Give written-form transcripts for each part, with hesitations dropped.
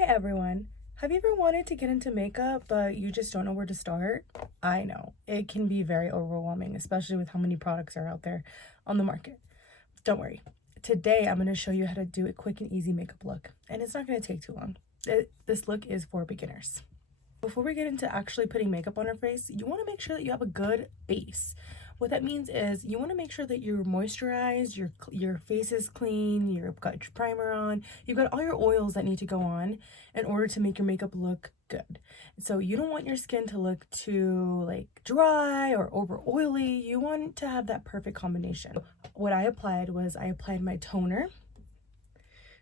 Hi everyone. Have you ever wanted to get into makeup but you just don't know where to start? I know. It can be very overwhelming, especially with how many products are out there on the market. Don't worry. Today I'm going to show you how to do a quick and easy makeup look, and it's not going to take too long. This look is for beginners. Before we get into actually putting makeup on our face, you want to make sure that you have a good base. What that means is you want to make sure that you're moisturized, your face is clean, you've got your primer on, you've got all your oils that need to go on in order to make your makeup look good. So you don't want your skin to look too dry or over oily. You want to have that perfect combination. What I applied was I applied my toner,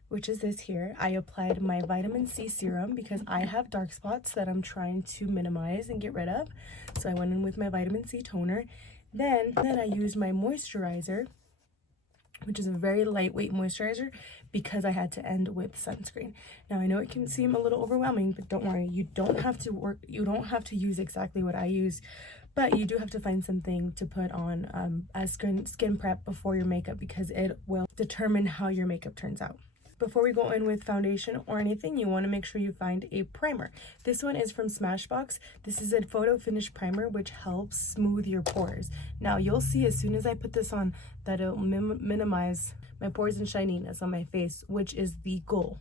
which is this here. I applied my vitamin C serum because I have dark spots that I'm trying to minimize and get rid of. So I went in with my vitamin C toner. Then I used my moisturizer, which is a very lightweight moisturizer because I had to end with sunscreen. Now I know it can seem a little overwhelming, but don't worry, you don't have to use exactly what I use, but you do have to find something to put on as skin prep before your makeup because it will determine how your makeup turns out. Before we go in with foundation or anything, you want to make sure you find a primer. This one is from Smashbox. This is a photo finish primer which helps smooth your pores. Now you'll see as soon as I put this on that it'll minimize my pores and shininess on my face, which is the goal.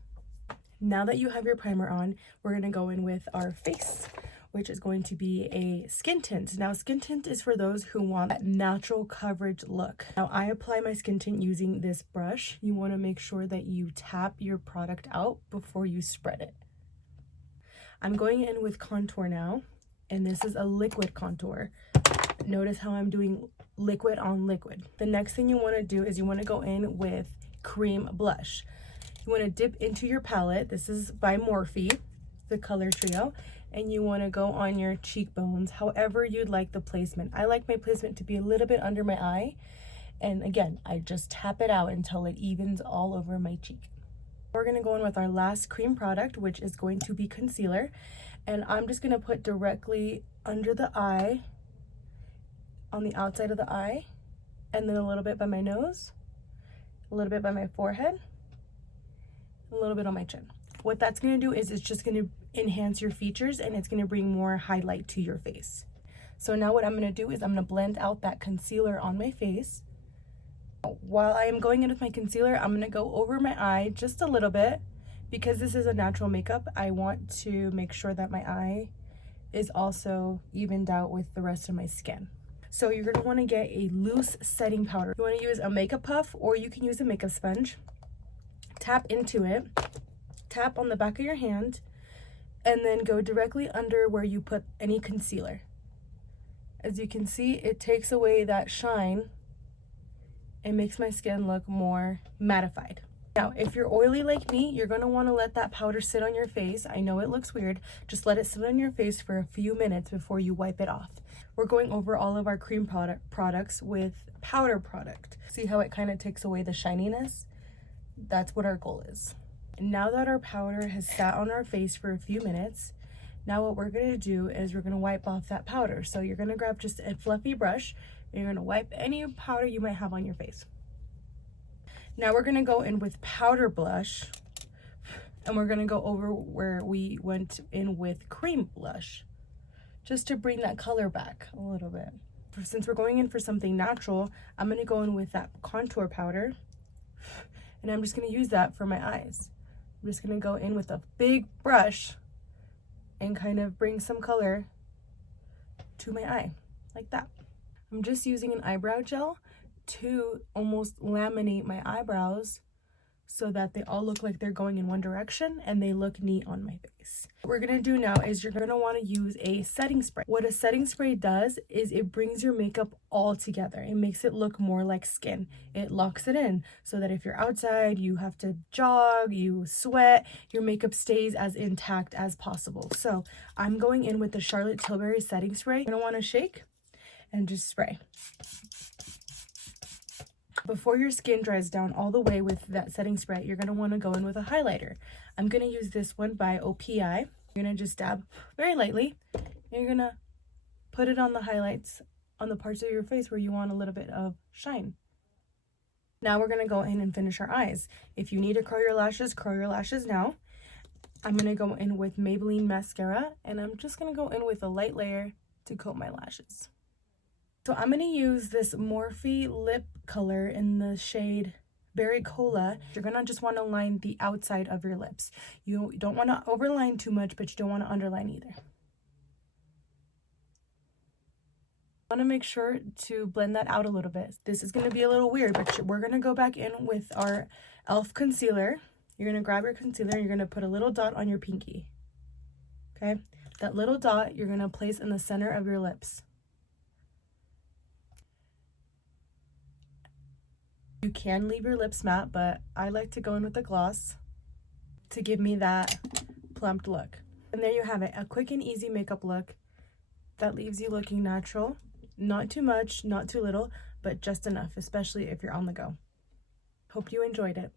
Now that you have your primer on, we're going to go in with our face, which is going to be a skin tint. Now, skin tint is for those who want that natural coverage look. Now, I apply my skin tint using this brush. You want to make sure that you tap your product out before you spread it. I'm going in with contour now, and this is a liquid contour. Notice how I'm doing liquid on liquid. The next thing you want to do is you want to go in with cream blush. You want to dip into your palette. This is by Morphe, the color trio. And you want to go on your cheekbones however you'd like the placement. I like my placement to be a little bit under my eye, and again I just tap it out until it evens all over my cheek. We're going to go in with our last cream product, which is going to be concealer, and I'm just going to put directly under the eye, on the outside of the eye, and then a little bit by my nose, a little bit by my forehead, a little bit on my chin. What that's going to do is it's just going to enhance your features and it's going to bring more highlight to your face. So now what I'm going to do is I'm going to blend out that concealer on my face. While I am going in with my concealer, I'm going to go over my eye just a little bit because this is a natural makeup. I want to make sure that my eye is also evened out with the rest of my skin. So you're going to want to get a loose setting powder. You want to use a makeup puff or you can use a makeup sponge. Tap into it. Tap on the back of your hand and then go directly under where you put any concealer. As you can see, it takes away that shine and makes my skin look more mattified. Now, if you're oily like me, you're going to want to let that powder sit on your face. I know it looks weird. Just let it sit on your face for a few minutes before you wipe it off. We're going over all of our cream products with powder product. See how it kind of takes away the shininess? That's what our goal is. Now that our powder has sat on our face for a few minutes, now what we're going to do is we're going to wipe off that powder. So you're going to grab just a fluffy brush and you're going to wipe any powder you might have on your face. Now we're going to go in with powder blush and we're going to go over where we went in with cream blush just to bring that color back a little bit. Since we're going in for something natural, I'm going to go in with that contour powder and I'm just going to use that for my eyes. I'm just going to go in with a big brush and kind of bring some color to my eye, like that. I'm just using an eyebrow gel to almost laminate my eyebrows so that they all look like they're going in one direction and they look neat on my face. What we're going to do now is you're going to want to use a setting spray. What a setting spray does is it brings your makeup all together. It makes it look more like skin. It locks it in so that if you're outside, you have to jog, you sweat, your makeup stays as intact as possible. So I'm going in with the Charlotte Tilbury setting spray. You're going to want to shake and just spray. Before your skin dries down all the way with that setting spray, you're going to want to go in with a highlighter. I'm going to use this one by OPI. You're going to just dab very lightly, and you're going to put it on the highlights on the parts of your face where you want a little bit of shine. Now we're going to go in and finish our eyes. If you need to curl your lashes now. I'm going to go in with Maybelline mascara, and I'm just going to go in with a light layer to coat my lashes. So I'm going to use this Morphe lip color in the shade Berry Cola. You're going to just want to line the outside of your lips. You don't want to overline too much, but you don't want to underline either. I want to make sure to blend that out a little bit. This is going to be a little weird, but we're going to go back in with our e.l.f. concealer. You're going to grab your concealer and you're going to put a little dot on your pinky. Okay? That little dot you're going to place in the center of your lips. You can leave your lips matte, but I like to go in with the gloss to give me that plumped look. And there you have it, a quick and easy makeup look that leaves you looking natural. Not too much, not too little, but just enough, especially if you're on the go. Hope you enjoyed it.